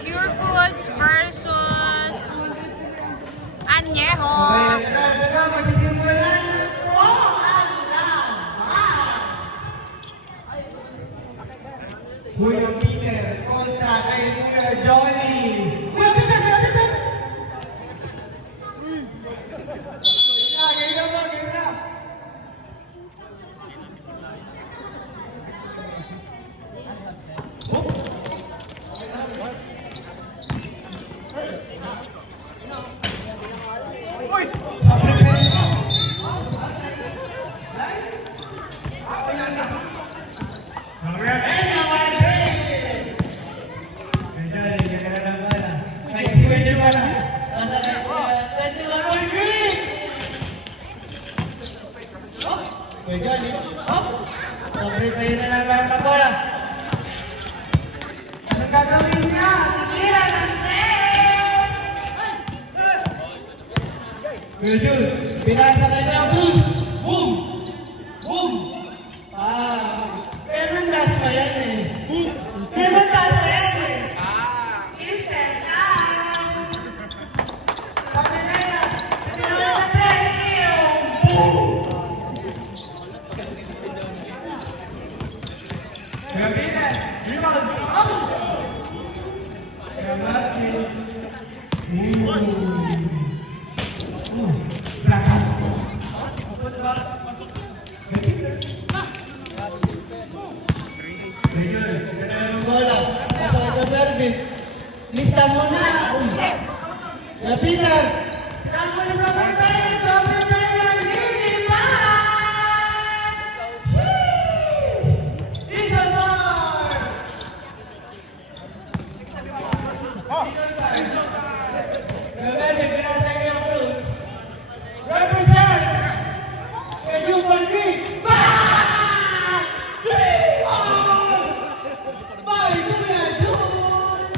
Pure Foods versus Añejo. Kuya Peter kontra kay Kuya Johnny. Kuya Peter, Kuya Peter! Game na, game na. Anong gagawin niya? Tira ng Jun, pinasa ka niya, boom! Boom! Boom! Pero last pa yan eh. Pero last pa yan eh. Instant out! Sabi na yan, tinawag na tayo. Boom! Gamitin! Rebound! Up! Gamitin! Lista mo na! Lapitan! Tama na ba tayo? Tama tayo! Represent! Can you agree? Bye! 3-1! Bye, Kuya Jun!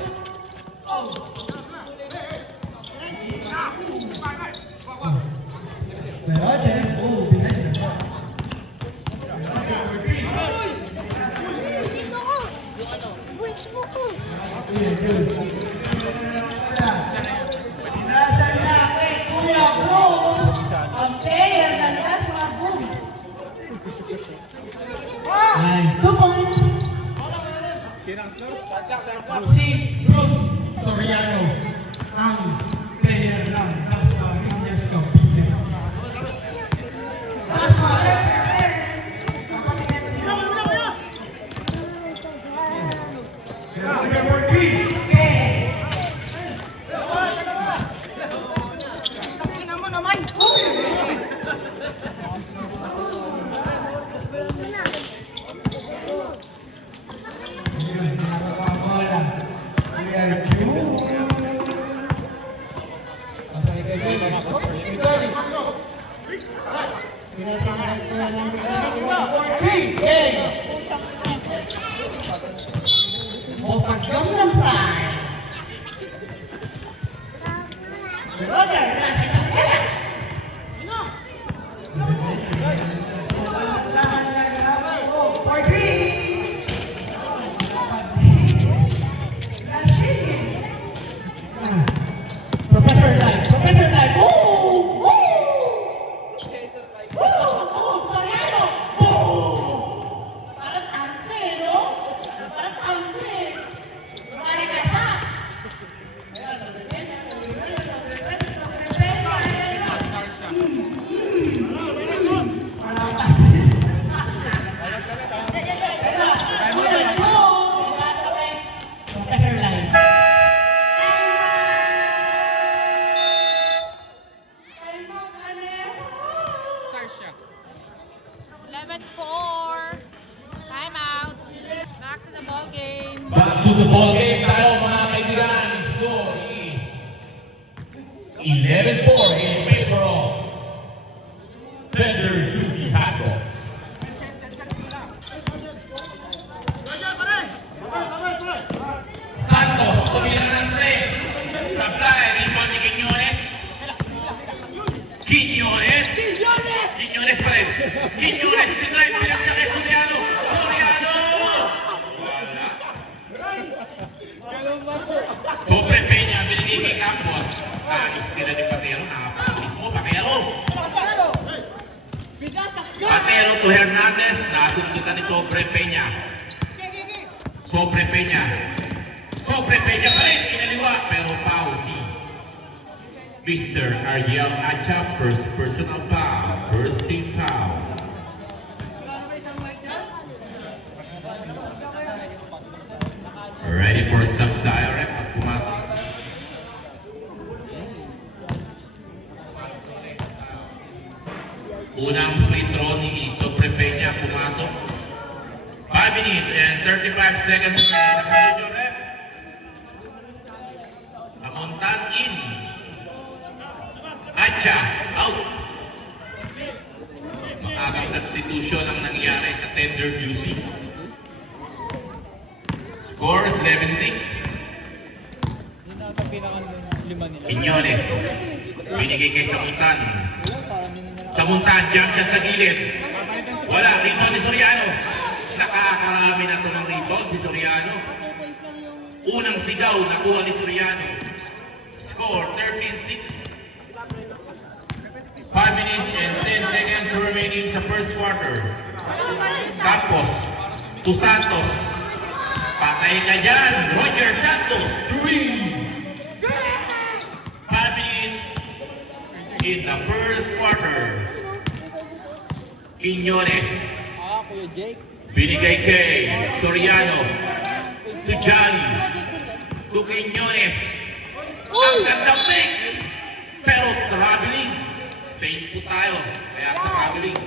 Nasa na kay Kuya Bro ang player ng Tasma Boom. Nice. 2 points. Si Bruce Soriano ang player ng Tasma Fitness Competition. Tasma Number 3. Professor Light. Woo! Woo! Soriano! Parang angke, no? Parang angke. Parang kasa. Professor Light. 11-4. Time out. Back to the ball game. Back to the ball game tayo mga kaibigan. Score is 11-4 in favor of Bender Juicy Hot Dogs. Santos, tumira ng 3. Supply, Rimoni Quiñones, denied, pinagsak kay Soriano. Soriano! Wala. Sobre Peña, binigay kay Campos. Istira ni Patero, nakapabilis mo, Patero. Patero to Hernandez, nasundutan ni Sobre Peña. Sobre Peña. Sobre Peña pa rin, kinaliwa, pero foul si Mr. Ariel Acha, first personal foul, first team foul. Ready for some direct at pumasok. Unang free throw ni Sobre Peña pumasok. 5 minutes and 35 seconds remaining. Amontan in. Acha, out. Makakang substitution ang nangyari sa tender juicy. Scores 11-6. Quiñones. Binigay kay Samuntan. Samuntan, jump shot sa gilid. Wala, rebound ni Soriano. Nakakarami na ito ng rebound si Soriano. Unang sigaw, nakuha ni Soriano. Score 13-6. 5 minutes and 10 seconds remaining sa first quarter. Campos to Santos. Patay ka dyan, Roger Santos. 3. 5 minutes in the first quarter. Quiñones. Binigay kay Soriano. To Johnny. To Quiñones. Ang ganda fake. Pero traveling. Safe po tayo. Kaya traveling.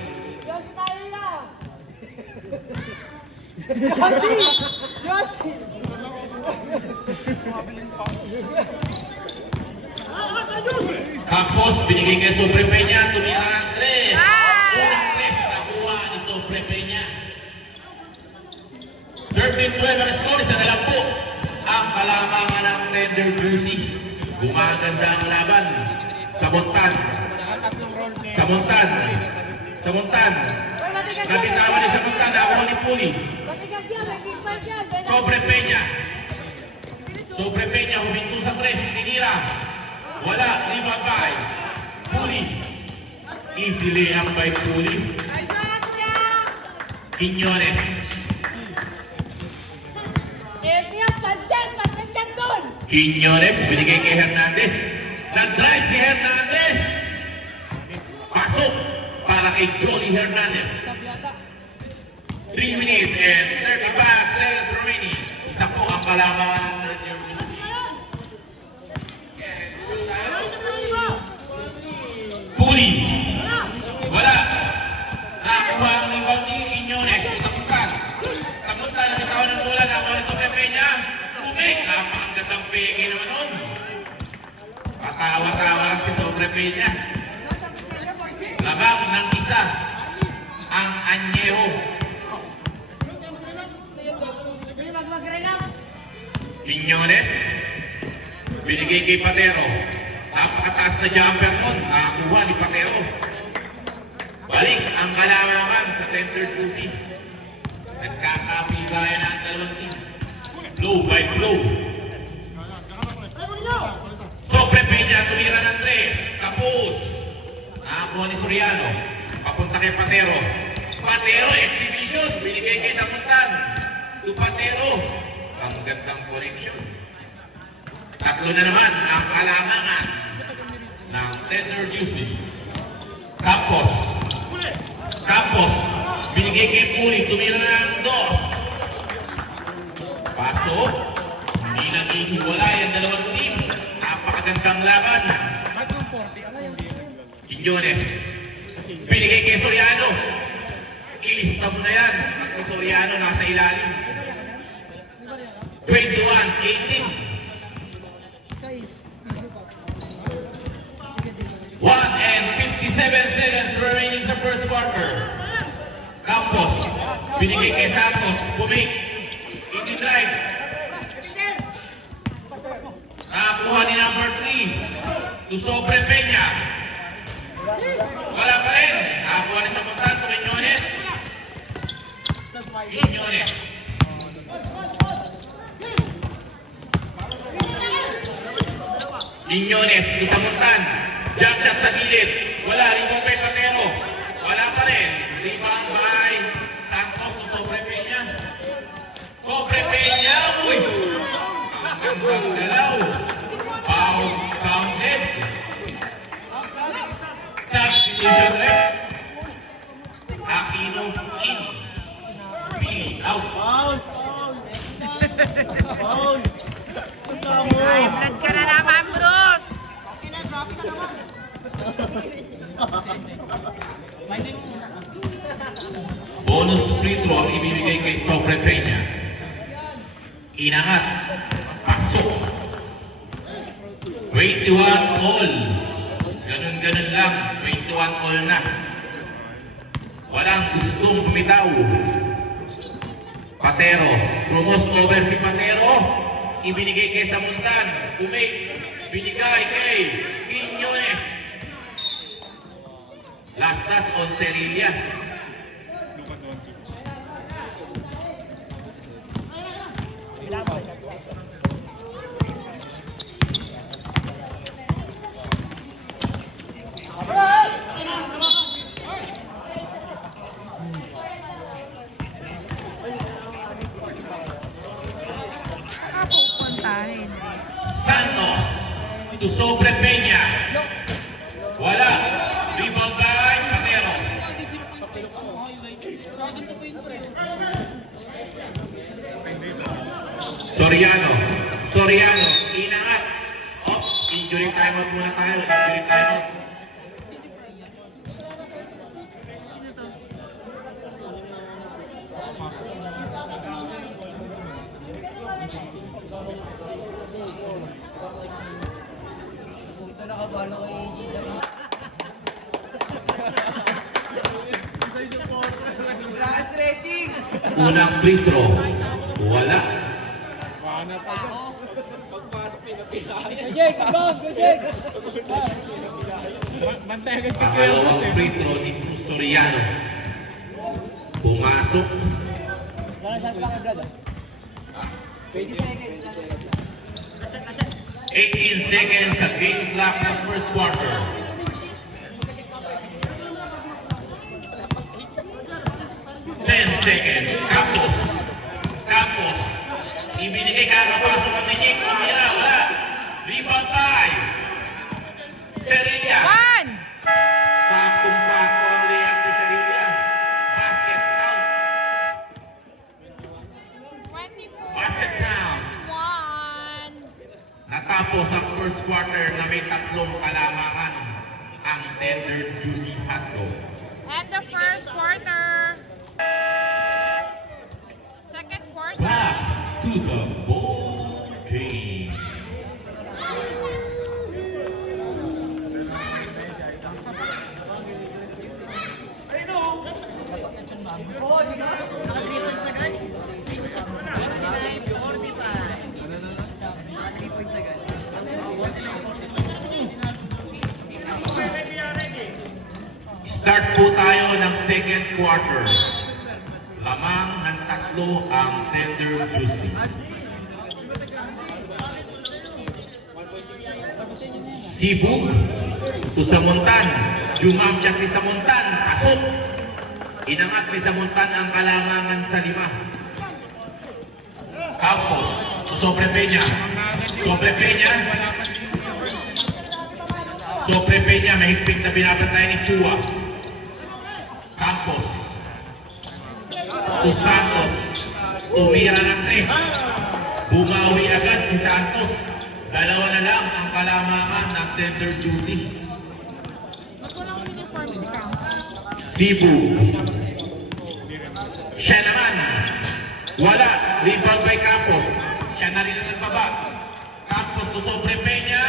Campos, binigay kay Sobre Peña. Tumira ng 3. Unang 3. Nakuha ni Sobre Peña. 13-12 ang score. Isa na lang po ang kalamangan ng tender juicy. Gumaganda ang laban. Samuntan. Samuntan. Samuntan. Nabitawan ni Samuntan. Nakuha ni Puli. Sobre Peña. Sobre Peña. Huminto sa 3. Tinira. Wala. Rebound by Puli. Easily ang by Puli. Quiñones. Quiñones. Binigay kay Hernandez. Nag-drive si Hernandez. Pasok para kay Johnny Hernandez. 3 minutes and 35 seconds remaining. Isa po ang kalamangan ng third-year juicy. Puli. Wala. Nakakuha ang rebound ni Quiñones. Samuntan. Samuntan. Nabitawan ng bola. Nakuha ni Sobre Peña. Umik. Napakagandang peke naman nun. Patawa-tawa lang si Sobre Peña. Labang ng isa ang Anyeho. Quiñones. Binigay kay Patero. Napakataas na jumper nun. Nakakuha ni Patero. Balik ang kalamangan sa tender juicy. Nagkakabigayan ang dalawang team. Blow by blow. Sobre Peña, tumira ng 3. Tapos. Nakakuha ni Soriano. Papunta kay Patero. Patero, exhibition. Binigay kay Samuntan. To Patero. Ang gandang connection. Tatlo na naman ang kalamangan ng tender juicy. Campos. Campos. Binigay kay Puli. Tumira ng 2. Pasok. Hindi lang ihiwalay ang dalawang team. Napakagandang laban. Quiñones. Binigay kay Soriano. Ilistab na yan. At si Soriano nasa ilalim. 21-18. 1 and 57 seconds remaining sa first quarter. Campos. Binigay kay Santos. Bumik. Hindi drive. Nakakuha ni number 3. To Sobre Peña. Wala pa rin. Nakakuha ni Samuntan. Quiñones. Quiñones, isa Montan. Jump shot sa gilid. Wala, rebound by Patero. Wala pa rin. Rebound by Santos to Sobre Peña. Sobre Peña, uy! Ang galaw. Foul counted. Substitution left. Aquino in. Pili out. High blood ka na naman, Bruce! Bonus free throw ang ibibigay kay Sobre Peña. Inangat. Pasok. 21 all. Ganun-ganun lang. 21 all na. Walang gustong bumitaw. Patero. Crumos over si Patero. Ibinigay kay Samuntan. Binigay kay Quiñones. Last touch on Cerilla. Pupuntahin. Santos to Sobre Peña. Wala. Rebound by Patero. Soriano. Inangat. Oh, injury timeout muna tayo. Injury timeout. Unang free throw. Wala. Pangalawang free throw ni Soriano. Pumasok. 18 seconds at game clock ng first quarter. 10 seconds. Campos. Ibinigay kakapasok ang Nick. Umira. Wala. Rebound by Cerilla. One! Saktong-sakto ang layup ni Cerilla. Basket count. 24. Basket count. 1. Natapos ang first quarter na may tatlong kalamangan ang tender juicy hotdog. And the first quarter. Second quarter. Back to the ball game. Start po tayo ng second quarter. Lamang ng tatlo ang tender juicy. Sibug to Samuntan. Jumamjak si Samuntan. Pasok. Inangat ni Samuntan ang kalamangan sa 5. Campos to Sobre Peña. Sobre Peña, mahigpit na binabantay ni Chua. Campos to Santos. Tumira ng 3. Bumawi agad si Santos. Dalawa na lang ang kalamangan ng tender juicy. Ba't walang uniform si Campos? Cebu. Siya naman. Wala. Rebound by Campos. Siya na rin ang nagbaba. Campos to Sobre Peña.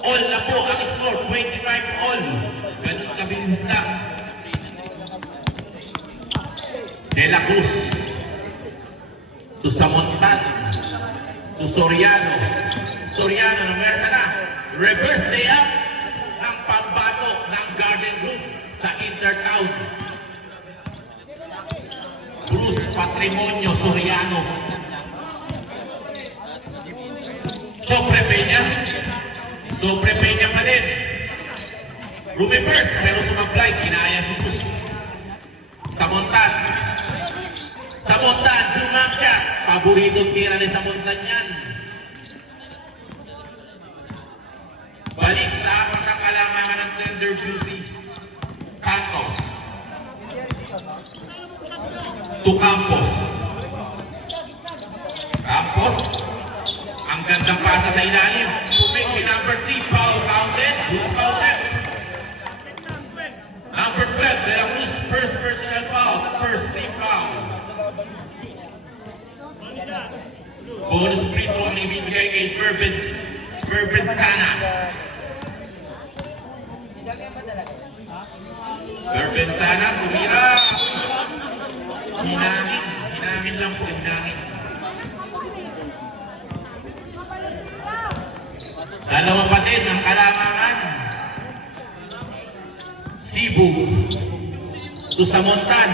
All na po ang score. 25 all. Ganun kabilis lang. De La Cruz. To Samuntan. To Soriano. Soriano na mersa na. Reverse layup ng pambato ng Garden Group sa Intertown. Patrimonio Soriano. Sobre Peña. Sobre Peña pa din. Reverse, pero sumablay, kinaya si Cruz. Samontan. Samontan, Jumamchat. Paboritong tira ni Samontan yan. Balik sa apat ang kalamangan ng Tender Juicy. Santos. To Campos. Campos. Ang gandang pasa sa ilalim. To make si number 3, foul counted. Who's counted? Number 12, De La Cruz, first personal foul, first team foul. Bonus free throw ang ibibigay kay Verbin Sana. Verbin Sana, tumira. Hinangin lang po, hinangin. Dalawang patid ang kalamangan. Cebu. To Samontan.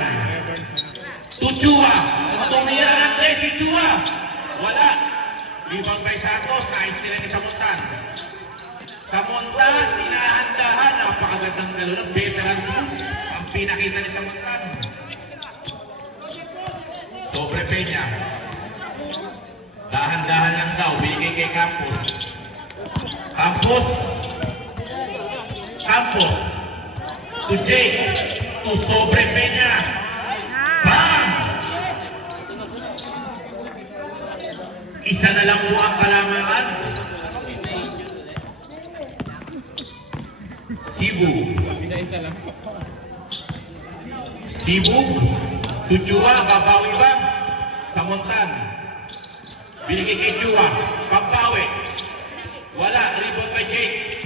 To Chua. Tumira ng play si Chua. Wala. Rebound by Santos. Nice nila ni Samontan. Samontan, tinahandahan. Napakagandang galo ng veterans mo. Ang pinakita ni Samontan. Sobre Peña. Dahan-dahan lang daw. Binigay kay Campos. Campos. Campos. To Jake. To Sobre Peña. Bam! Isa na lang po ang kalamangan. Cebu. Cebu. To Chua. Babawi ba? Samontan. Binigay kay Chua. Pampawi. Wala. Rebound by Jake.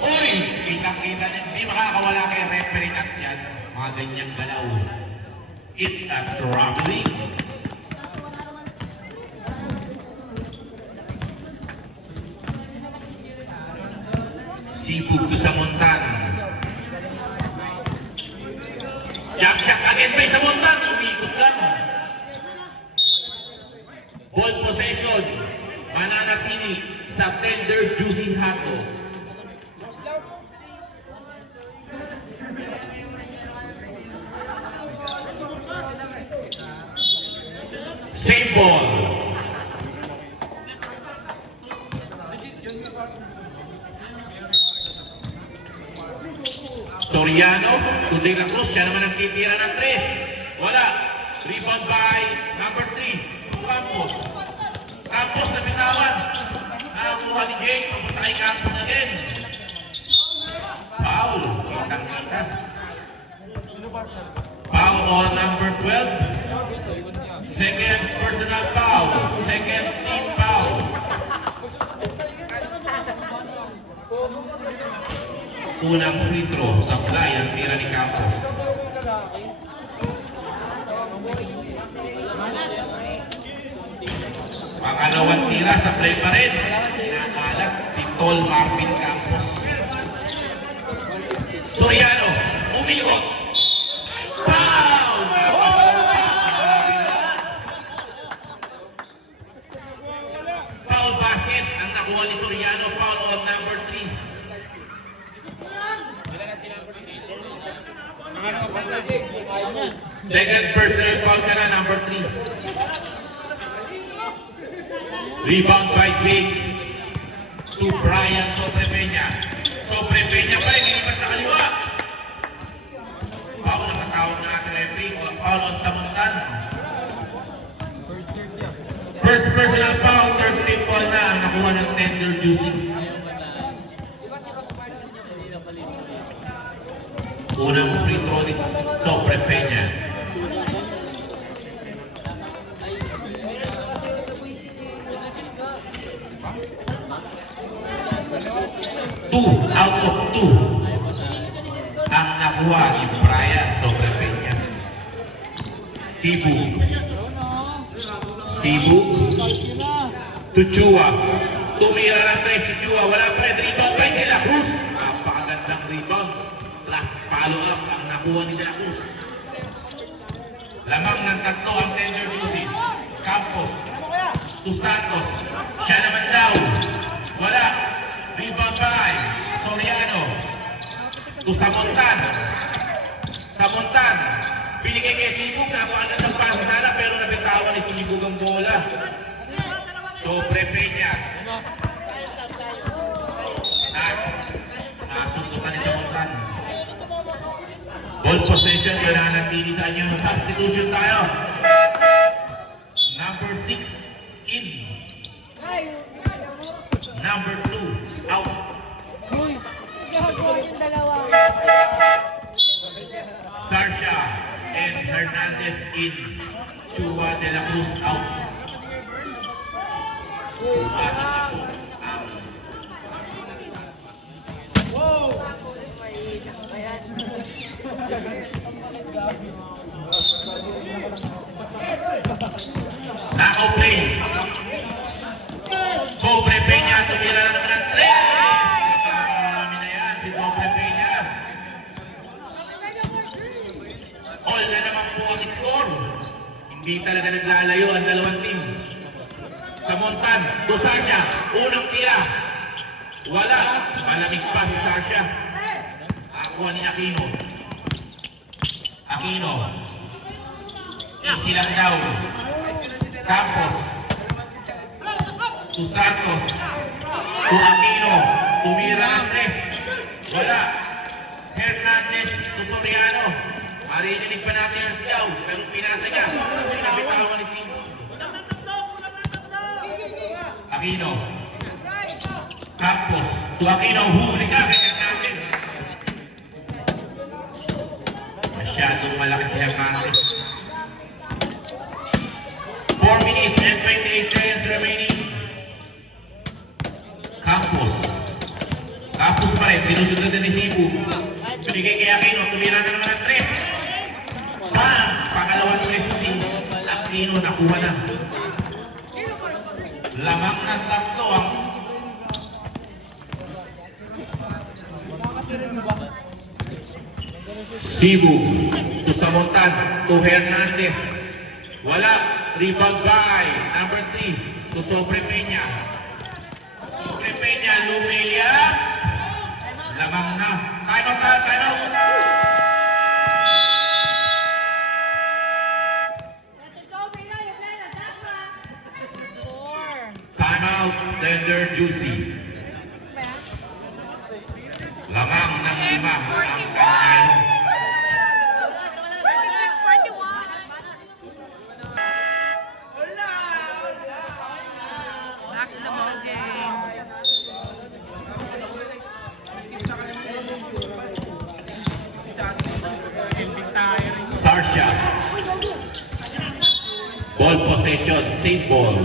Uy! Kitang-kita niya. Hindi makakawala kay referee at yan. Mga ganyang galaw. It's a traveling. Sipug to Samontan. Jump shot again by Samontan. Umikot lang. Ball possession. Mananatili sa Tender Juicy Hotdogs. Same ball. Soriano, to De La Cruz, siya naman ang titira ng 3. Wala. Rebound by number 3, Campos. Campos na bitawan. Nakakuha ni Jake, papunta kay Campos again. Foul. Kitang-kita. Foul on number 12. Second personal foul. Second team foul. Unang free throw. Supply ang tira ni Campos. Pangalawang tira sa play pa rin. Kinakalat si Tol Marvin Campos. Soriano. Umikot. Foul! Foul basket ang nakuha ni Soriano. Foul on number 3. Second personal foul ka na, number 3. Rebound by Jake to Brian Sobre Peña. Sobre Peña pa rin, ilipat sa kaliwa. Foul, nakatawag na ating referee. Foul on Samontan. First personal foul, third free foul na ang nakuha ng Tender Juicy. Unang free throw ni Sobre Peña. Two out of 2 ang nakuha ni Brian Sobre Peña. Cebu. Cebu. To Chua. Tumira ng 3 si Chua. Wala pa rin. Rebound by De La Cruz. Napakagandang rebound. Plus follow-up ang nakuha ni De La Cruz. Lamang ng tatlo ang tender juicy. Campos. To Santos. Siya naman daw. Wala. Rebound by Soriano. To Samontan. Samontan. Binigay kay Sibug. Napakagad ng pasa sana pero nabitawan ni Sibug ang bola. Sobre Peña. Nasundukan ni Samontan. Ball possession. Wala natili sa inyo. Substitution tayo. Number 6 in. Number 2 out. Yung dalawa. Sarsha and Hernandez in. Chua de la Cruz out. Mahina pa yan. Nakaw play. Sobre Peña. Tumira na naman ang 3. Marami na yan si Sobre Peña. All na naman po ang score. Hindi talaga naglalayo ang dalawang team. Samontan, do Sasha, unang tira. Wala, malamig pa si Sasha. Akuha ni Aquino. Aquino. Easy lang daw. Campos. To Santos. To Aquino. Tumira ng 3. Wala. Hernandez to Soriano. Marininig pa natin ang sigaw, pero pinasa niya. Nabitawan ni Simo. Aquino. Campos. To Aquino. Huli ka kay Hernandez. Masyadong malaki si Hernandez. 4 minutes and 28 seconds remaining. Campos. Campos pa rin. Sinusunod ni Simo. Binigay kay Aquino. Tumira na naman ang 3. Bam! Pangalawang testing. Aquino nakuha na. Lamang ng tatlo ang Cebu to Samontan to Hernandez. Wala. Rebound by number 3 to Sobre Peña. Sobre Peña lumiya. Lamang na. Time out. Time out. Time out. Tender juicy. Lamang ng 5 ang Kanyero. 46-41. Back to the ball game. Sarsha. Ball possession. Save ball.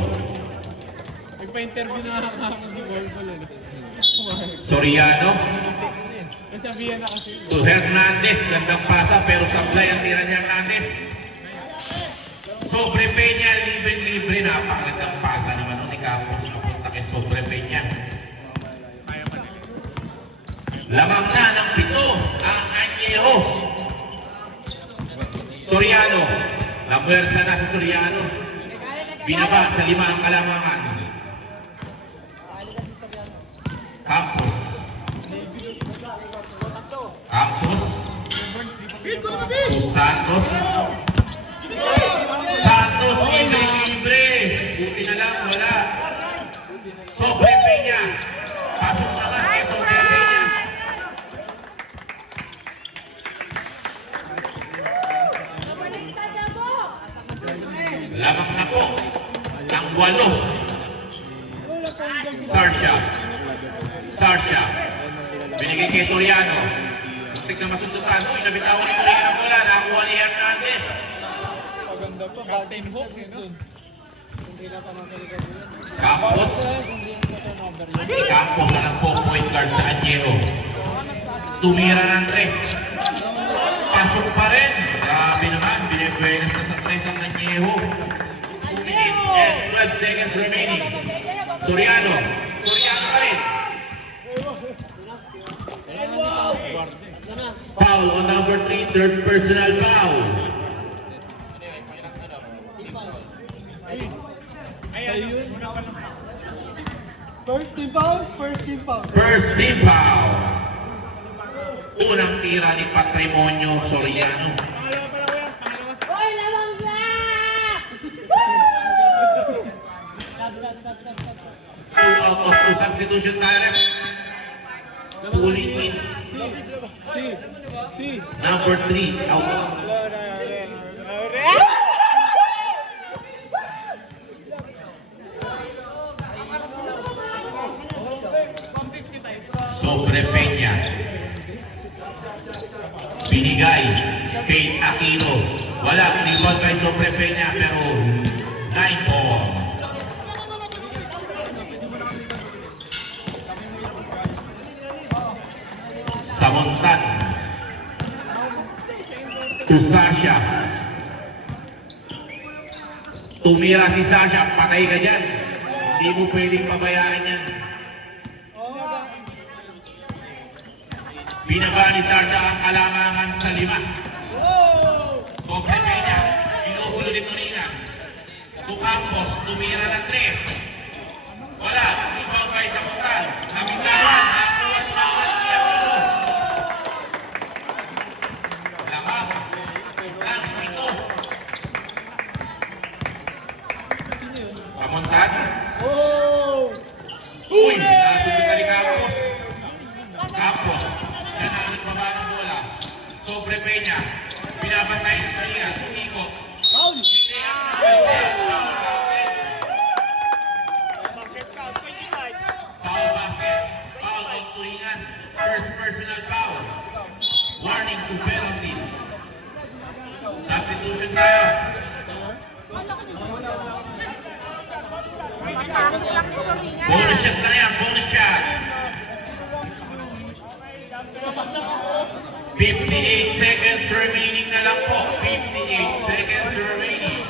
Nagpa-interview na nakakama si Volvo. Soriano Nasabihan na kasi. to Hernandez. Gandang pasa pero sablay ang tira ni Hernandez. Sobre Peña. Libre-libre. Napakagandang pasa naman ni Campos. Napunta kay Sobre Peña. Lamang na ng 7 ang Anyero. Soriano. Namuwersa na si Soriano. Binaba sa 5 ang kalamangan. Campos. Campos. Santos. Santos. Libre. Buti na lang. Wala. Sobre Peña. Pasok naman kay Sobre Peña. Lamang na po ang 8. Sarsha. Binigay kay Soriano. Musik na masundutan. Uy, nabitawan ni Soriano ang bola. Nakakuha ni Hernandez. Paganda pa, Captain Hook yun dun. Campos. Campos ang point guard sa Anyero. Tumira ng 3. Pasok pa rin. Grabe naman. Binibuenas na sa 3 ang Anyero. 2 minutes and 12 seconds remaining. Soriano. Soriano pa rin. Foul on number 3, third personal foul. Sa'yo yun. First team foul. First team foul. Unang tira ni Patrimonio Soriano. Hoy, lamang na! Two out of two substitution tayo. Pulling in. Number 3 out. Sobre Peña. Binigay kay Aquino. Wala, rebound kay Sobre Peña pero 9 ball. Samontan. To Sasha. Tumira si Sasha, patay ka dyan. Hindi mo pwedeng pabayaan yan. Binaba ni Sasha ang kalamangan sa 5. Sobre Peña, inuhulo ni Torina. To Campos, tumira ng 3. Wala, rebound kay Samontan. Nabigyan, nakakuha ng Samontan. Uy! Nasunod na ni Campos. Campos. Yan ang nagbaba ng bola. Sobre Peña. Binabantay ng kanina. Tumikot. Hindi ang foul basket. Foul on Turingan. First personal foul. Warning to penalty. Substitution tayo. Pasok lang ni Torina. Bonus shot na yan, bonus shot. 58 seconds remaining na lang po. 58 seconds remaining.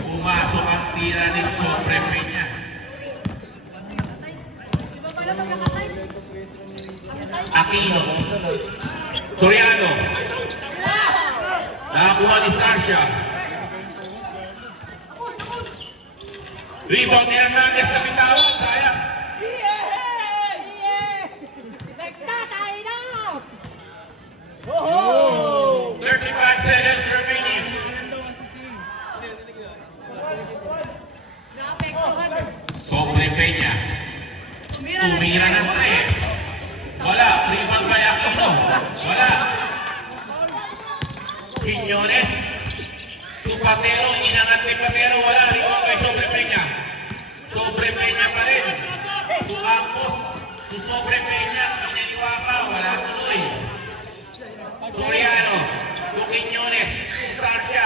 Pumasok ang tira ni Sobre Peña. Aquino. Soriano. Nakakuha ni Sasha. Rebound ni Hernandez na bitawan. Sayang. 35 seconds remaining. Sobre Peña. Tumira ng 3. Wala. Rebound kay Aquino. Wala. Quiñones. Patero. Inangat ni Patero. Wala. Rebound kay Sobre Peña. Sobre Peña pa rin. To Campos. To Sobre Peña. Pinaliwa pa. Wala tuloy. Soriano. To Quiñones. To Sasha.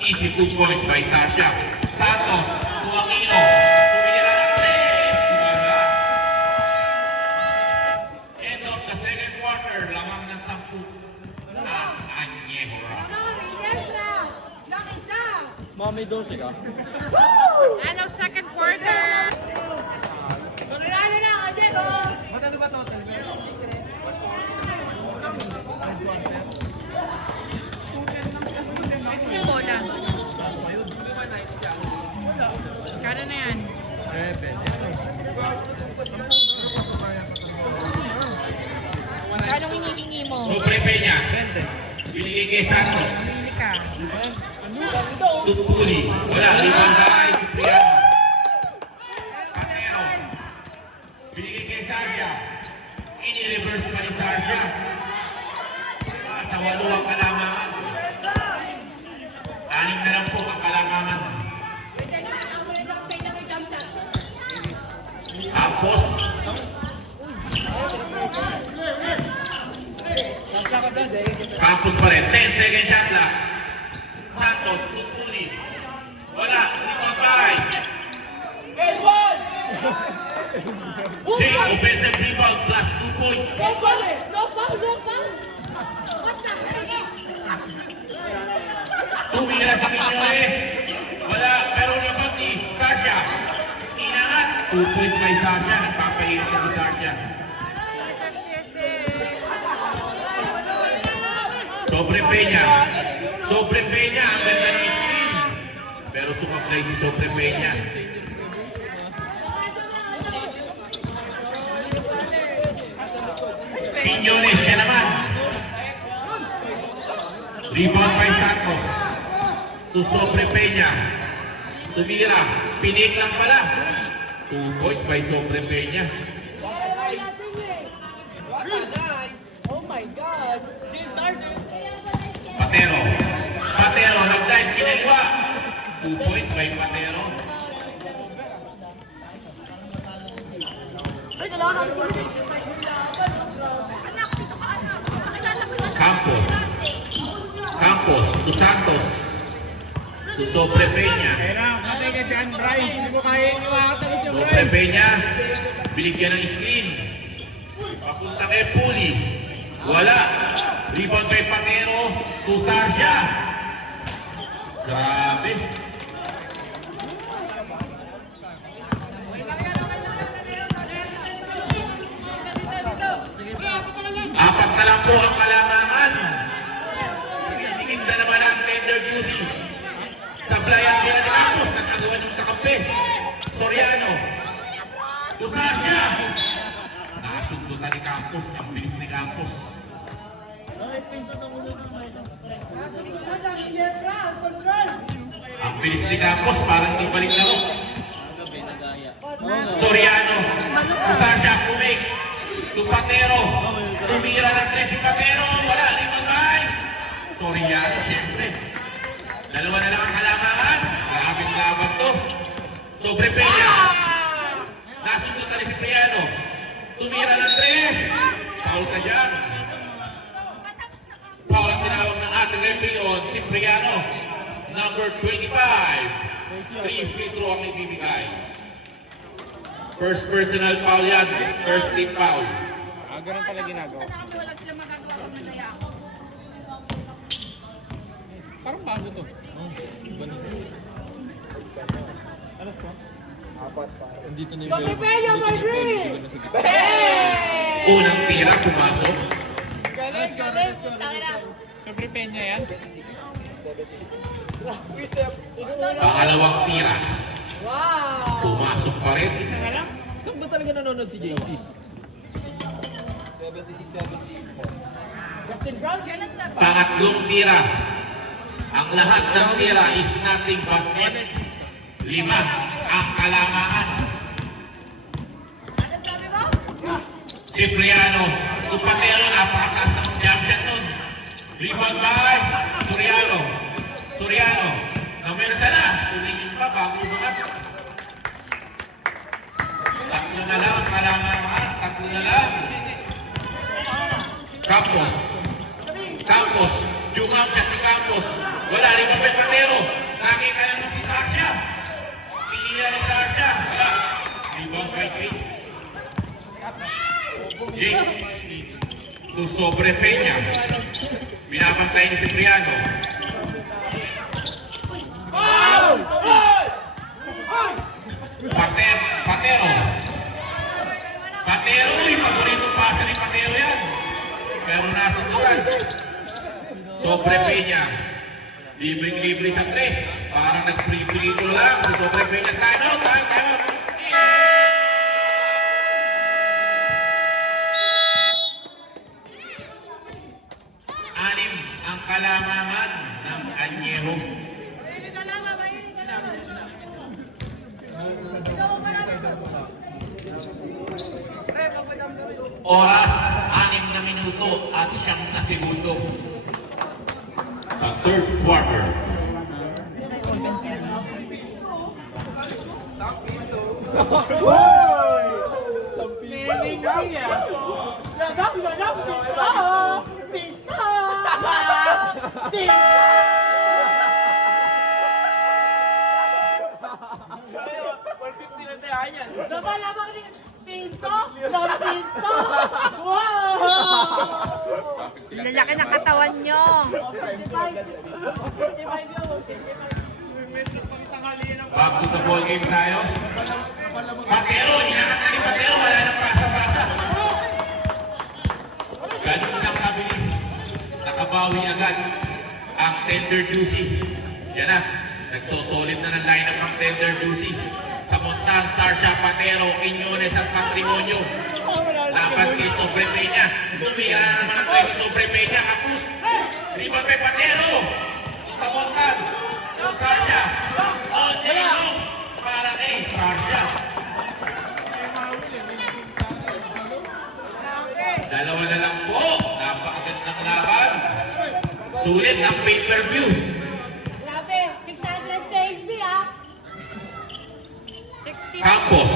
Easy 2 points by Sasha. Santos. To Aquino. Tumira ng 3. Wala. End of the second quarter. Lamang ng 10. Anyehora. Mami, 12 ka? End of second quarter. Ano ba total? Bola. Kano na yan? Kano hinihingi mo? Sobre Peña. Binigay kay Santos. Bili ka. Tupuli. Wala. Rebound kay Cipriano. Patero. Binigay kay Sasha. Ini-reverse pa ni Sasha. Sa 8 ang kalamangan. 6 na lang po ang kalamangan. Campos. Campos pa rin. 10 second shot lang. Santos, Tupuli. Wala. Rebound kay Jake, offensive rebound plus 2 points. Tumira sa Quiñones. Wala, pero rebound ni Sasha. Inangat. 2 points by Sasha. Nagpapahirit na si Sasha. Sobre Peña. Sobre Peña, ang ganda ng screen. Pero sumablay si Sobre Peña. Piñones siya naman. Rebound by Santos. To Sobre Peña. Tumira. Pinik lang pala. 2 points by Sobre Peña. Oh my God! James Harden! Patero. Patero, nag-dive, kinaliwa. 2 points by Patero. Campos. Campos, to Santos. To Sobre Peña. Patay ka dyan, Bray! Hindi mo kaya iwakan si Sobre Peña, binigyan ng screen. Papunta kay Puli. Wala. Rebound kay Patero. To Sasha. Grabe. Apat na lang po ang kalamangan. Titinda naman ang tender juicy. Sablay ang tira ni Campos. Nagtagawan yung takampi. Soriano. To Sasha. Nakasundo na ni Campos. Ang bilis ni Campos. Ang bilis ni Campos. Parang hindi balik laro. Soriano. To Sasha. Kumik. To Patero. Tumira ng 3 si Patero. Wala. Limang bahay. Soriano. Siyempre. Dalawa na lang ang kalamangan. Maraming laban to. Sobre Peña. Nasundot na rin si Priano. Tumira ng 3. Foul ka dyan. Foul ang tinawag ng ating referee on si Priano. Number 25. 3 free throw ang ibibigay. First personal foul yan. First team foul. Ganun pala ginagawa. Parang bago to. Alas ka? Apat pa. Andito na yung Sobre Peña, my dream! Unang tira, pumasok. Galing, galing! Sobre Peña yan? Pangalawang tira. Wow! Pumasok pa rin. Saan ba talaga nanonood si JC? 76-70. Justin Brown, Pangatlong tira. Ang lahat ng tira is nothing but net. 5 ang kalamaan. Cipriano, Tupatero, napakataas ng jump shot nun. Rebound by Soriano. Soriano, namersa na. Tumingin pa bago umangat. Tatlo na lang ang kalamaan. Tatlo na lang. Campos. Campos. Jumang siya si Campos. Wala rin pa Patero. Nakita naman si Sasha. Pinila ni Sasha. Wala. Rebound by Jake. Jake. To Sobre Peña. Binabantay ni Cipriano. Patero. Patero. Yung paboritong pasa ni Patero yan. Pero nasa tulan. Sobre Peña. Libreng-libre sa 3. Parang nag-free-free ito lang. Si Sobre Peña. Time out. Time out. Anim ang kalamangan ng Anyero. Oras, 6 na minuto at 9 na segundo. Sa third quarter. Napalamang ni Pinto! Sa Pinto! Wow! Lalaki ng katawan nyo. Back to the ball game tayo. Patero, hinakata ni Patero, wala nang pasa-pasa. Ganun lang kabilis. Nakabawi bumawi agad ang Tender Juicy. Yan na, nagsosolid na ng lineup ang Tender Juicy. Sa Montan, Sarsha, Patero, Quiñones at Matrimonio. Laban kay Sobre Peña. Tumira na naman ang kay Sobre Peña. Kapus. Riba kay Patero. Sa Montan. Sarsha. Onelong. Para kay Sarsha. Dalawa na lang po. Napakagandang laban. Sulit ang pay-per-view. Grabe, 600 ah. 64. Campos.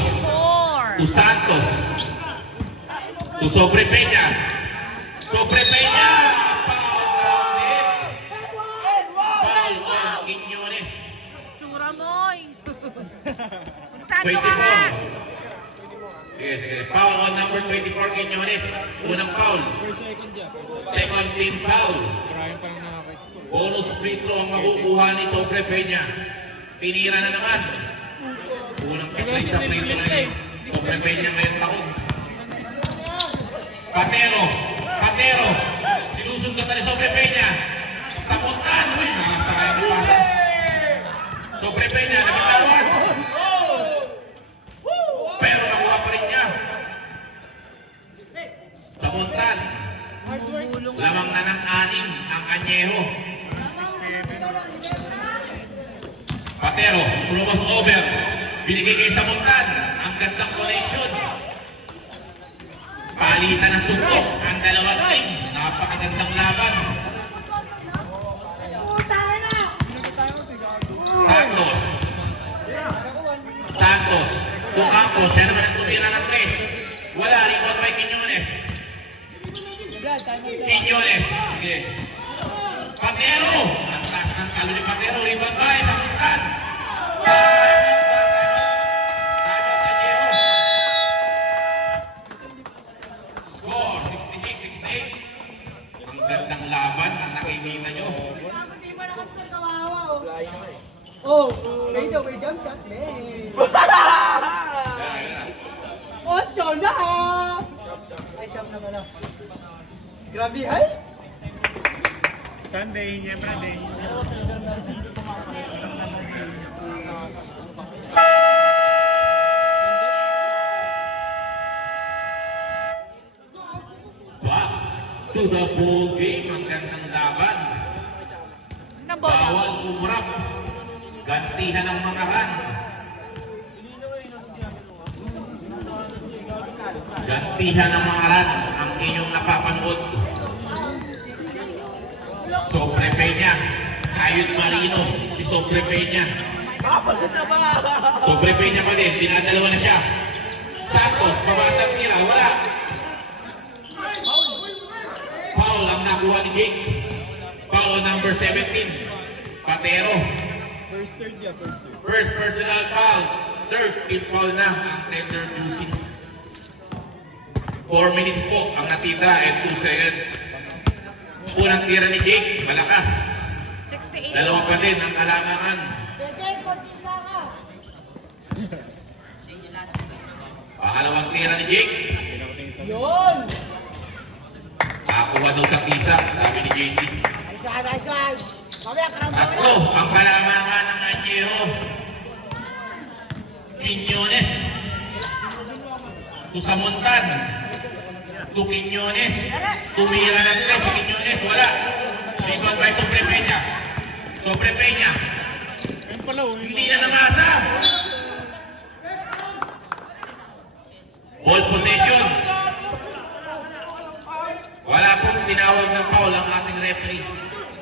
Tu Santos. Tu Sobre Peña. Sobre Peña. Foul on Quiñones. Tsura mo. Saan ka 24. nga? Sige, sige. Foul on number 24 Quiñones. Unang foul. Per second dyan. Second team foul. Maraming pa lang nakaka-score. Bonus free throw ang makukuha ni Sobre Peña. Tinira na naman. Unang supply sa free throw ni Sobre Peña ngayong taon. Patero. Patero. Sinusundan na ni Sobre Peña. Sa puntan. Uy, nakasakay na pa. Sobre Peña, nabitawan. Pero nakuha pa rin niya. Sa puntan. Lamang na ng 6 ang Anyeho. Patero, lumos over. Binigay kay Samuntan. Ang gandang connection. Palitan ng suntok ang dalawang team. Napakagandang laban. Santos. Santos. Kung Campos, siya naman ang tumira ng 3. Wala, rebound by Quiñones. Quiñones. Sige. Patero. Ang taas ng talo ni Patero. Rebound by Samuntan. Score 66-68. Ang gandang laban ang nakikita nyo. Oh, may daw, may jump shot, may. Ocho na! Ay, siyam na pala. Grabe, hay? Sunday, niya Monday. Back to the ball game. Ang gandang laban. Nabola. Bawal umrap. Gantihan ang mga ran. Gantihan ang mga ran ang inyong napapanood. Sobre Peña. Kayod Marino. Si Sobre Peña. Sobre Peña pa din. Dinadalawa na siya. Santos. Pabasang tira. Wala. Foul ang nakuha ni Jake. Foul on number 17. Patero. First third yan, first third. First personal foul. Third team foul na ang Tender Juicy. 4 minutes po ang natita and 2 seconds. Unang tira ni Jake, malakas. 68. Dalawa pa din ang kalangangan. Pangalawang tira ni Jake. Yun! Nakakuha daw sa tisa, sabi ni JC. Nice one, nice one! Mamaya, karamba ko Tatlo ang kalangangan ng Anyeho. Quiñones. To Samuntan. To Quiñones. Tumira ng 3 si Quiñones. Wala. Rebound by Sobre Peña. Sobre Peña. Ayun pala, Hindi na namasa. Ball possession. Wala pong tinawag ng foul ang ating referee.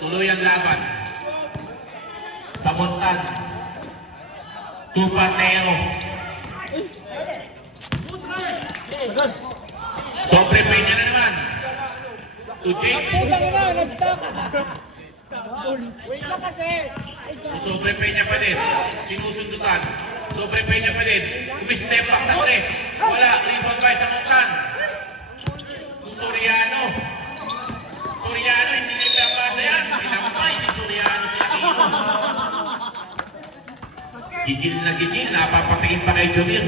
Tuloy ang laban. Samuntan. To Patero. Sobre Peña na naman. To Jake. Putang ina, nag-stop! Wait lang kasi! Sobre Peña pa din. Sinusundutan. Sobre Peña pa din. Umi-step back sa 3. Wala. Rebound by Samuntan. To Soriano. Soriano, hindi na pinapasa yan. Sinampay ni Soriano sa Aquino. Gigil na gigil. Napapatingin pa kay Jomir.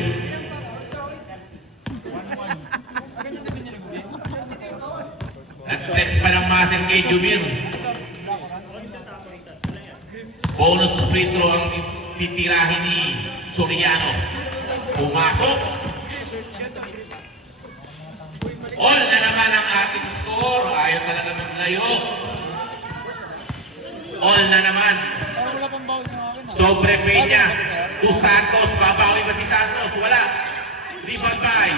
Nag-text pa ng masin kay Jomir. Bonus free throw ang titirahin ni Soriano. Pumasok. All na naman ang ating score. Ayaw talaga maglayo. All na naman. Wala pang bawal sa akin. Sobre Peña. To Santos. Babawi ba si Santos? Wala. Rebound by.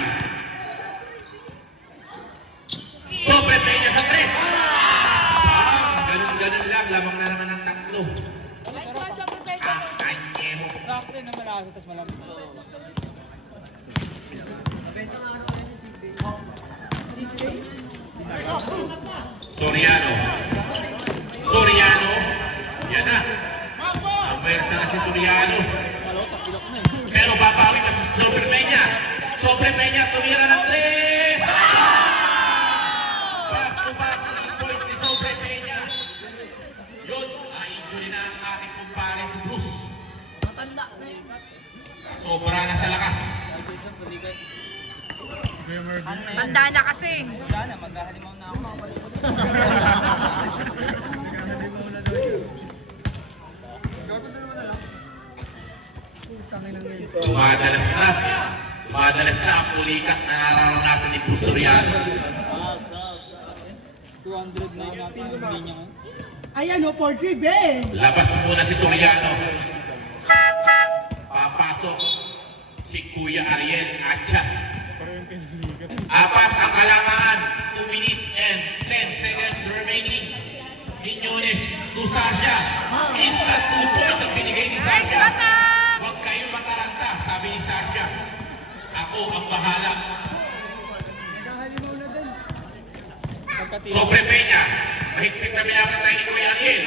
Sobre Peña sa 3. Ganun-ganun lang. Lamang na naman ang tatlo. Ang Anyeho. Sakto na malasa, tapos malamig. Soriano. Soriano. Yan na. Ang versa na si Soriano. Pero babawi pa si Sobre Peña. Sobre Peña tumira ng 3. Back to back ng points ni Sobre Peña. Yun, injury na ang ating kumpare si Bruce. Sobra na sa lakas. Tanda na kasi. Dumadalas na. Dumadalas na ang pulikat na nararanasan ni Bruce Soriano. 200 na yun natin, hindi niya. Ayan o, 4-3, Ben. Labas muna si Soriano. Papasok si Kuya Ariel Atcha. Apat ang kailangan. 2 minutes and 10 seconds remaining. Quiñones to Sasha. Instant 2 points ang binigay ni Sasha. Huwag kayong mataranta, sabi ni Sasha. Ako ang bahala. Sobre Peña. Mahigpit na binabot tayo ni Kuya Ariel.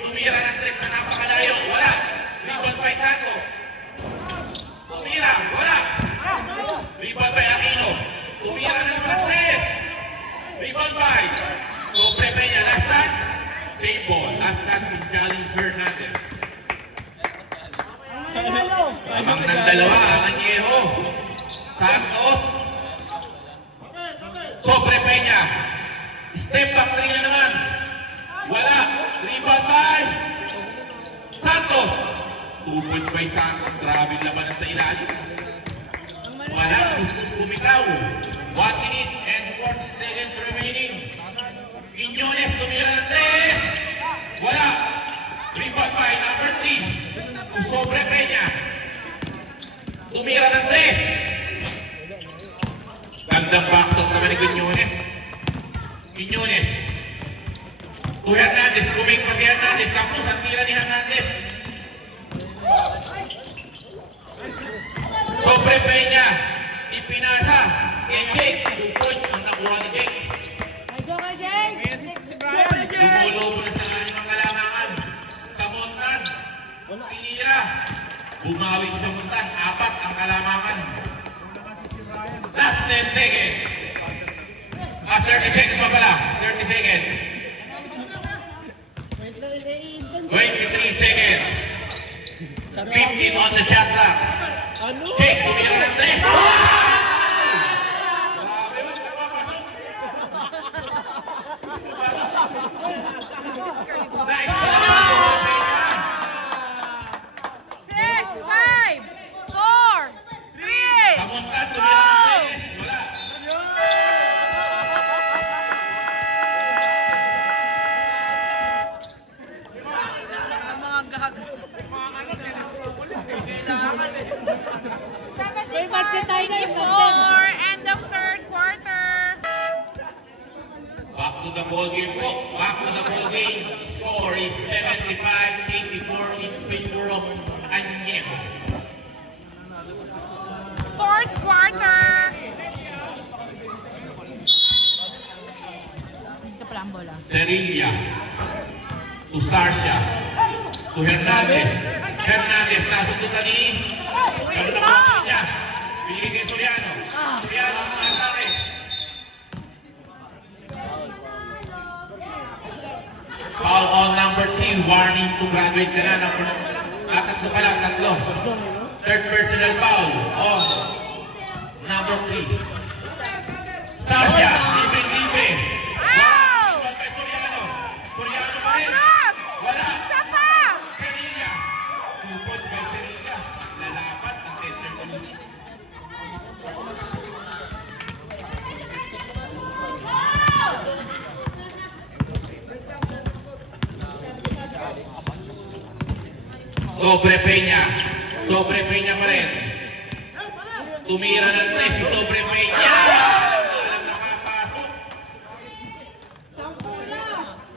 Tumira ng 3 na napakalayo. Wala. Rebound by Santos. Tumira. Wala. Rebound by Aquino. Tumira ng number 3. Rebound by Sobre Peña. Last touch. Save ball. Last touch si Jolly Hernandez. Lamang ng dalawa ang Anyeho. Santos. Sobre Peña. Step back 3 na naman. Wala. Rebound by Santos. 2 points by Santos. Grabe labanan sa ilalim. Wala. Gusto pumitaw. 1 minute and 40 seconds remaining. Quiñones tumira ng 3. Wala. Rebound by number 3. Sobre Peña. Tumira ng 3. Gandang backstop naman ni Quiñones. Quiñones. To Hernandez. Kuming pa si Hernandez. Tapos ang tira ni Hernandez. Sobre Peña. Ipinasa. Kay Jake. 2 points ang nakuha ni Jake. Lumulobo na sa kanyang kalamangan. Sa Montan. Pinira. Bumawi sa Montan. 4 ang kalamangan. Last 10 seconds. 30 seconds pa pala. 30 seconds. 23 seconds. 15 on the shot clock. Jake, tumira ng 3. Grabe, huwag ka papasok. Nice. 6, 5, 4, 3. Kamuntan, tumira ng 3. Wala. Mga gag. May budget tayo na yung 74 and the third quarter. Back to the ball game po. Back to the ball game. Score is 75-84 in favor of Anyeho. Fourth quarter. Dito pala ang bola. Cerilla. To Sarsha. To Hernandez. Hernandez, nasundutan ni Gano'n na po niya. Pinigay kay Soriano. Soriano ang atake. Foul on number 3. Warning to graduate ka na. Akat sa pala, 3. Third personal foul on number 3. Sarsha, libre-libre. Ow! Wala kay Soriano. Soriano pa rin. Rough! Wala. Isa pa! Sobre Peña. Sobre Peña pa rin. Tumira ng 3 si Sobre Peña. Walang nakapasok.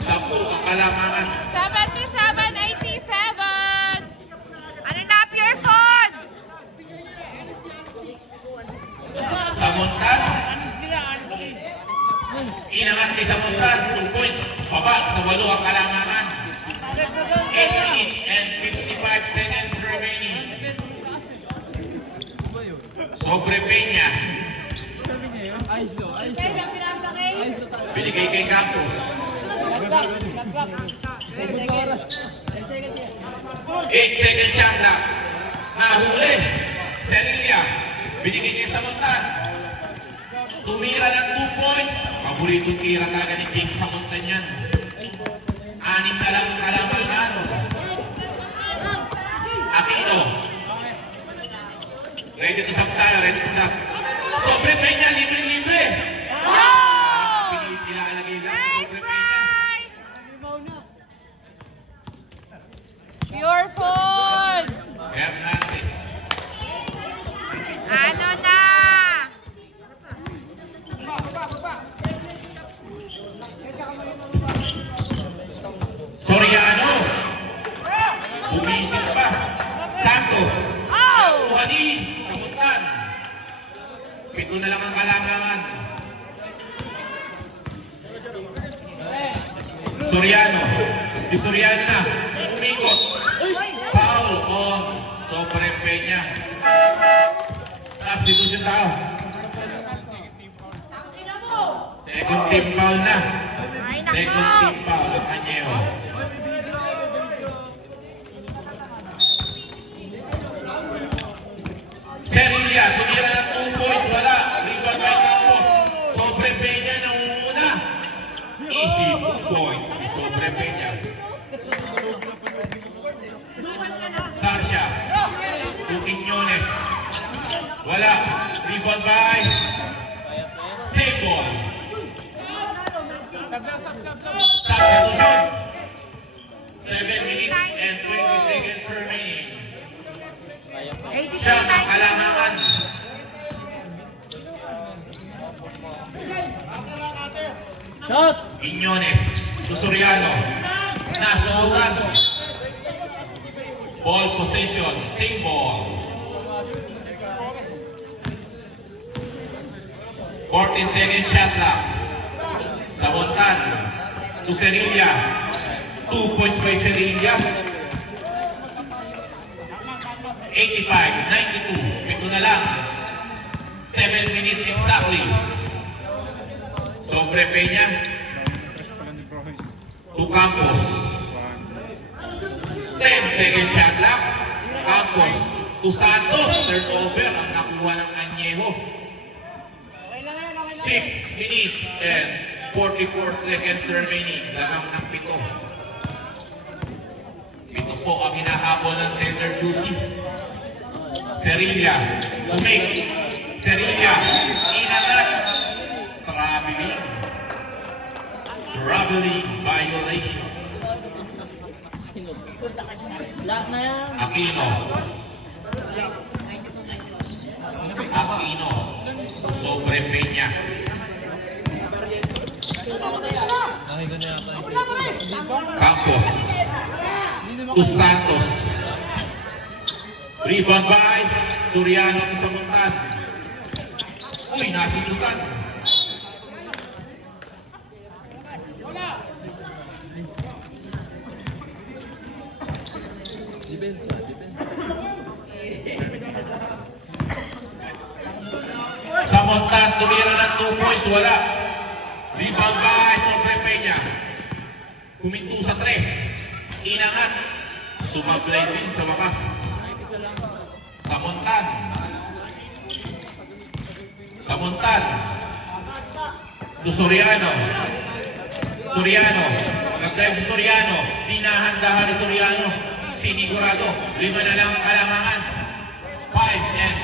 10 ang kalamangan. 77-87. Ano na your phones? Samuntan. Inangat ni Samuntan. 2 points. Baba sa 8 ang kalamangan. 8 minutes and 55 seconds remaining. Sobre Peña. Binigay kay Campos. 8 second shot clock. Nahuli. Serilla. Binigay kay Samuntan. Tumira ng 2 points. Paboritong tira talaga ni King Samuntan yan. 6 na lang kalamangan. Aquino. Ready to stop tayo. Ready to stop. Sobre Peña. Libre-libre. Pinilalagay lang Nice, Sobre Peña. Bry! Pure phones. Hernandez. Ano na? Soriano. Bumipit pa. Santos. Oh! Kuhani. Samuntan. 7 na lang ang kalamangan. Soriano. Di Soriano na. Umikot. Foul on Sobre Peña. Substitution tao. Second team foul na. Ay, Second nako! team foul ang Anyeho. Serilla, tumira ng 2 points, wala. Rebound by Campos. Sobre Peña nangunguna. Easy 2 points. Sobre Peña. Sarsha. To Quiñones. Wala. Rebound by Sibol. Substitution. 7 minutes and 20 seconds remaining. Siya ang kalamangan. Shot! Quiñones. Susuriano. Nasuutan. Ball possession. Same ball. 14 second shot clock. Samuntan. To Serilla. 2 points by Serilla. 85-92. Pito na lang. 7 minutes exactly. Sobre Peña. To Campos. 10 second shot clock. Campos. To Santos. Third over ang nakuha ng Anyeho. 6 minutes and 44 seconds remaining. Lagang ng 7. 7 po ang hinahabol ng Tender Juicy. Serilla. Umik. Serilla. Inangat. Traveling. Traveling violation. Lahat na yan. Aquino. Aquino. Sobre Peña. Campos. To Santos. Rebound by Soriano to Samuntan. Uy, nasitutan. Samuntan, tumira ng 2 points, wala. Rebound by Sobre Peña. Kuminto sa 3. Inangat. Sumablay din sa wakas. Samuntan. Samuntan. To Soriano. Soriano. Nag-drive si Soriano. Dinahandahan ni Soriano. Sinigurado. 5 na lang ang kalamangan. 5 and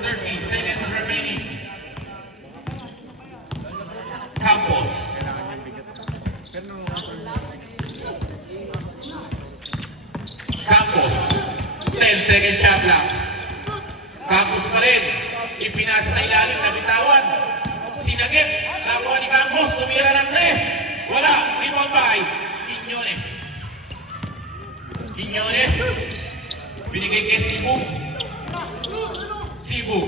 30 seconds remaining. Campos. Campos. second shot clock. Campos pa rin. Ipinasa sa ilalim na bitawan. Sinagip. Nakuha ni Campos. Tumira ng 3. Wala. Rebound by Quiñones. Quiñones. Binigay kay Cebu. Cebu.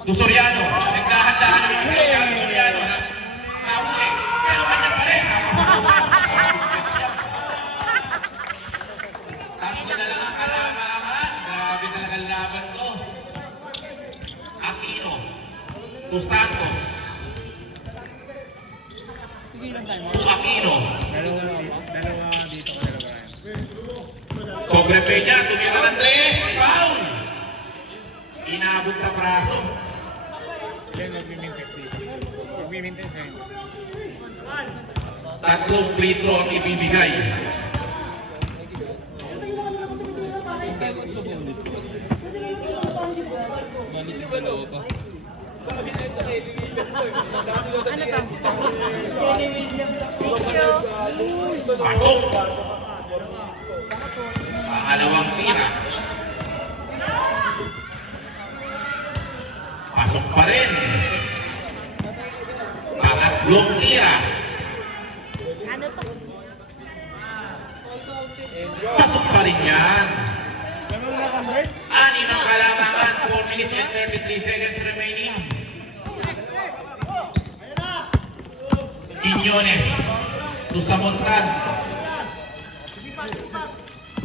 To Soriano. Nagdahan-dahan naman si Soriano. Nahuli. Pero kanya pa rin. Tatlo na lang ang kalamangan. Grabe talaga ang laban to. Aquino. To Santos. To Aquino. Dalawa dito. Sobre Peña. Tumira ng 3. Foul. Inabot sa braso. Then mag-maintain dito. Mag-maintain sa'yo. Tatlong free throw ang ibibigay. Ano to? Thank you. Pasok. Pangalawang tira. Pasok pa rin. Pangatlong tira. Ano to? Pasok pa rin yan. Ganun na convert? 6 ang kalamangan. 4 minutes and 33 seconds remaining. Quiñones. To Samontan.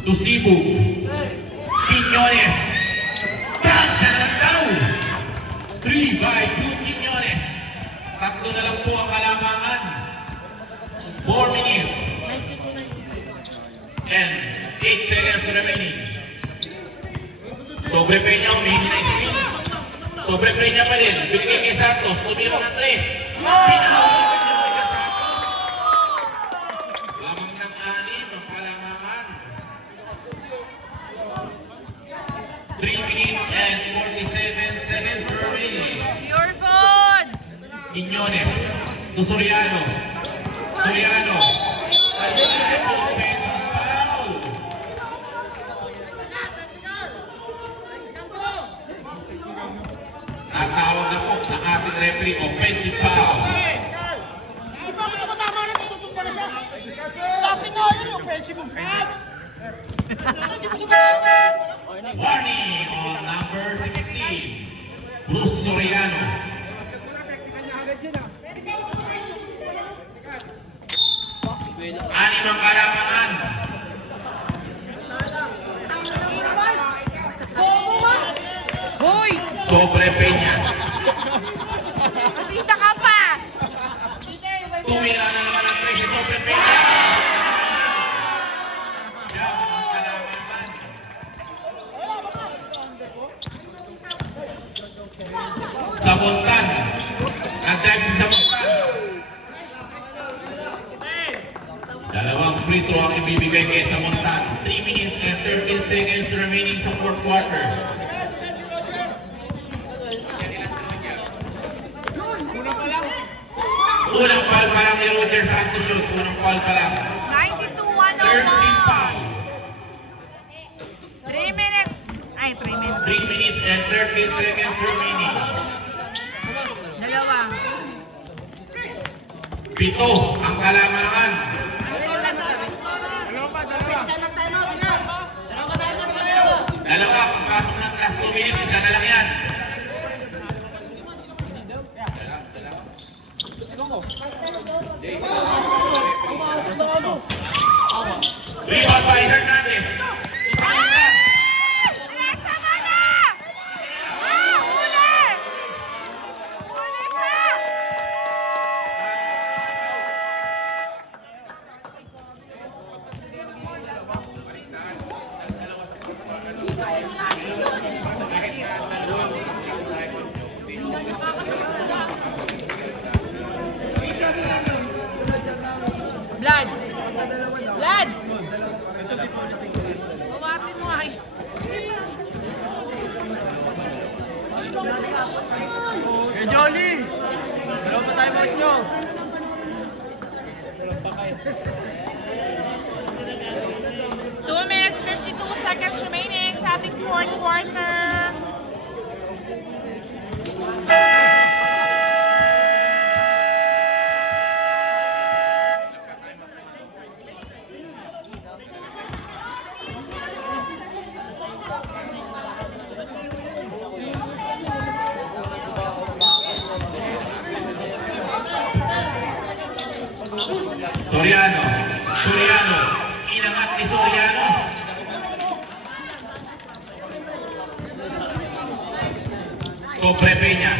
To Cebu. Quiñones. Tansya na daw. 3 by 2 Quiñones. Tatlo na lang po ang kalamangan. 4 minutes and 8 seconds remaining. Sobre Peña, humingi na isipin. Sobre Peña pa din. Binigay kay Santos. Tumira ng 3. Pinahuli. Lamang ng 6 ang kalamangan. 3 minutes and 47 seconds remaining. Pure Foods! Quiñones. To Soriano. Soriano. Offensive foul. Natawag na po ng ating referee. Offensive foul. Warning on number 16. Bruce Soriano. 6 ang kalamangan. Hoy! Sobre Peña. Dito ka pa! Tumira na naman ang 3 si Sobre Peña. Siya ang kalamangan. Samontan. Nag-drive si Samontan. Dalawang free throw ang ibibigay kay Samontan. 3 minutes and 13 seconds remaining sa fourth quarter. Unang foul pa lang ni Roger Santos yun. Unang foul pa lang. 13 foul. 3 minutes. Ay, 3 minutes. 3 minutes and 13 seconds remaining. Dalawa. 7 ang kalamangan. Dalawa, pagpasok ng last 2 minutes, isa na lang yan. Rebound by Hernandez. Diretso mo na! Huli! Huli ka! Blood! Blood! Bawatin mo ay. Hey, Jolly! Dalawa pa tayo mga nyo. 2 minutes, 52 seconds remaining sa fourth quarter. Soriano. Soriano. Inangat ni Soriano. Sobre Peña.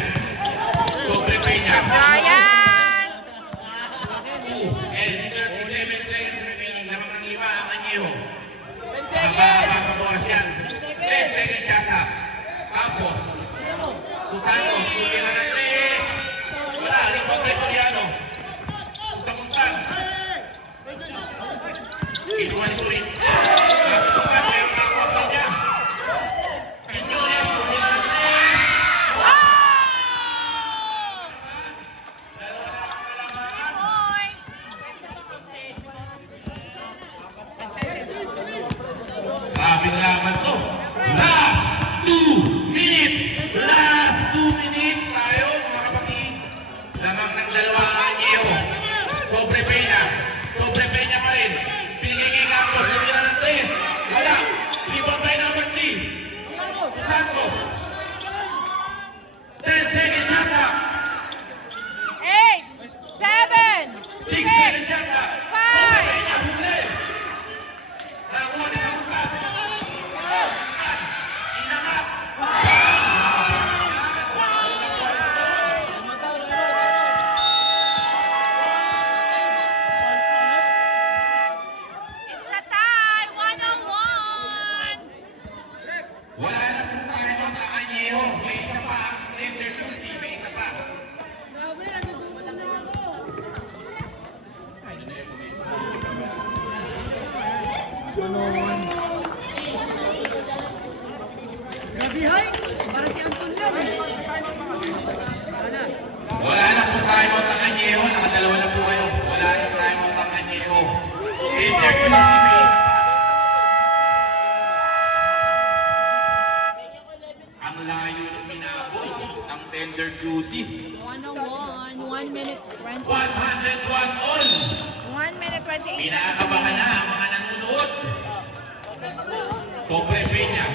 Sobre Peña. Brian! And 37 seconds remaining. Lamang ng 5 ang Anyeho. 10 seconds. Makabawas yan. 10 seconds yata. Tapos. Susantos. Tumira ng 3. Wala. Rebound kay Soriano. Samuntan. Kinuha ni Suri. Nasusungan na yung pagkakot niya. Pinyores. Tumira ng 3. Grabing laban to. Last 2 minutes. Last 2 minutes tayo mga kapatid. Lamang ng 2 ang Anyeho. Sobre Peña. Sobre Peña pa rin. Binigay kay Campos. Tumira ng 3. Wala. Rebound by number 3. Santos. 10 seconds yata. 8, 7, 6 seconds yata. Sobre Peña. Huli. Nakuha ni Samutan. Inangat. It's a tie! 101! Wala na po tayo ng Anyeho. May isa pa ang Tender Tuesday. May isa pa. Wala na po tayo ng Anyeho. Nakadalawa na po kayo. Wala na tayo ng Anyeho. Tender Tuesday. Ang layo ng pinabot ng Tender Juicy. 101, 1 minute 20. 101 all. 1 minute 28 Kinakabahan na ang mga nanonood. Sobre Peña.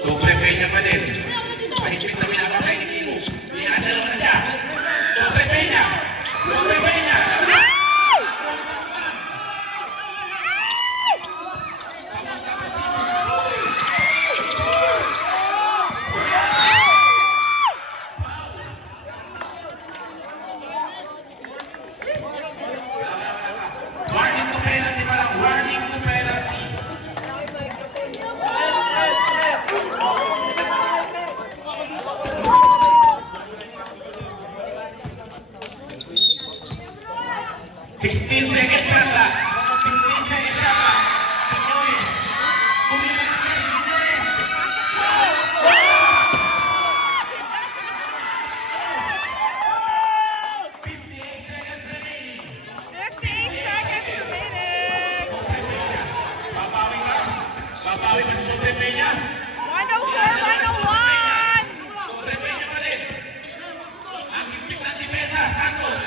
Sobre Peña pa din. Mahigpit na pinapakay ni Sibo. Pinadalawa na siya. Sobre Peña. Sobre Peña. Warning to penalty pa lang. Warning to penalty. Sixteen seconds yata. 16 seconds yata. Pinyores. Tumira ng 58 seconds remaining. 58 seconds remaining. Babawi ba? Babawi ba si Sobre Peña? 104, 101! Sobre Peña pa rin. Ang higpit ng depensa, Santos.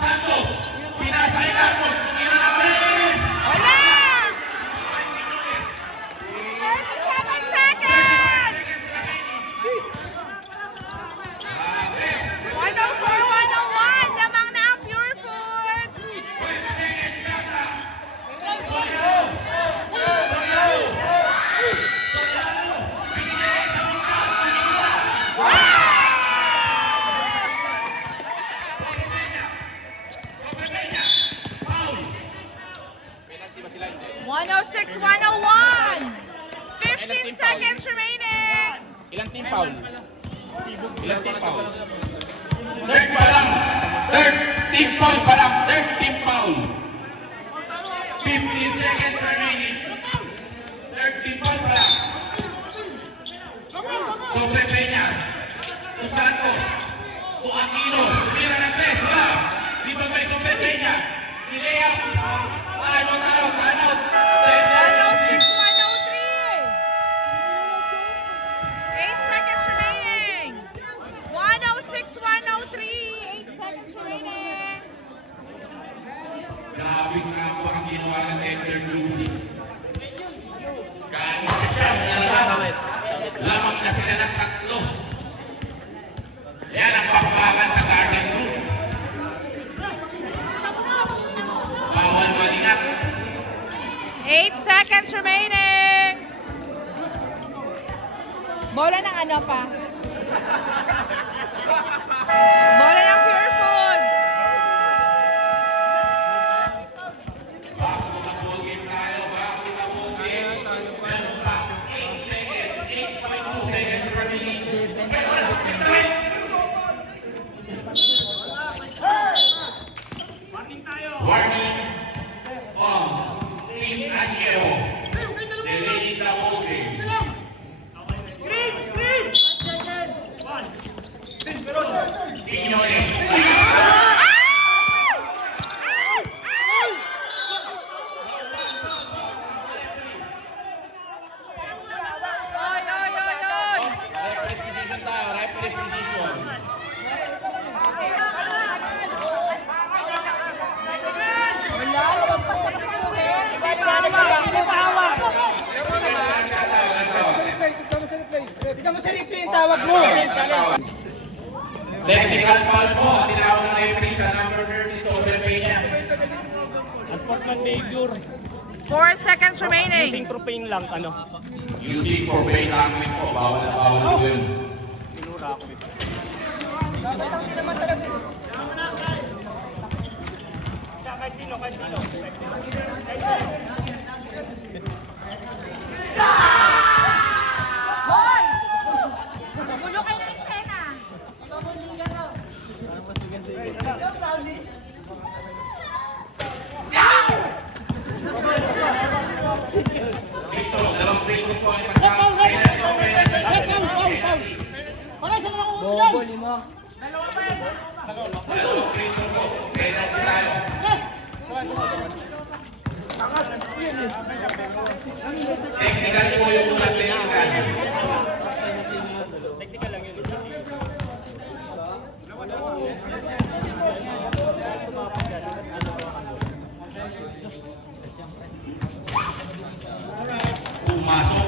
Santos. Pinasa kay Campos. Tumira ng 3. Wala! 37 seconds! 104, 101! Lamang na ang Pure Foods! 20 seconds yata. Soriano. Soriano. Soriano. Binigay sa mukha. Sobre Peña. Foul. 106, 101! 15 seconds remaining! Ilang team foul? Ilang team foul? Third pa lang. Third team foul pa lang. Third team foul. 15 seconds remaining. Third team foul pa lang. Sobre Peña. To Santos. To Aquino. Tumira ng 3. Wala. Rebound by Sobre Peña. Nilea. Time out. Time out. ng tender music. Kahit siya, nalaman. Lamang na sila ng tatlo. Yan ang pakbakan sa garden room. Bawal malingat. 8 seconds remaining. Bola ng ano pa? Bola ng Pure Foods. Bago na ball game tayo. Bago na ball game. Meron pa. 8 seconds. 8.2 seconds remaining. Warning on Team Añejo. Delaying the ball game. Piñones. Oy, oy, oy, oy. Referee's decision tayo. Referee's decision. Ikaw mo sa replay yung tawag mo. Technical foul po. Tinawag ng referee sa number 30 sa Oberpeña. Unfortunate behavior. 4 seconds remaining. Using propane lang, ano. Using for pain language po. Bawal na bawal po yun. Tinura ako. Kahit sino, kahit sino. Gulo kayo ng eksena. Ito, dalawang free throw po ang pagkakailan po. Bobo, lima. Dalawang free throw po. Penalty tayo. Technical po yung ulat technical. Technical lang yun. Pumasok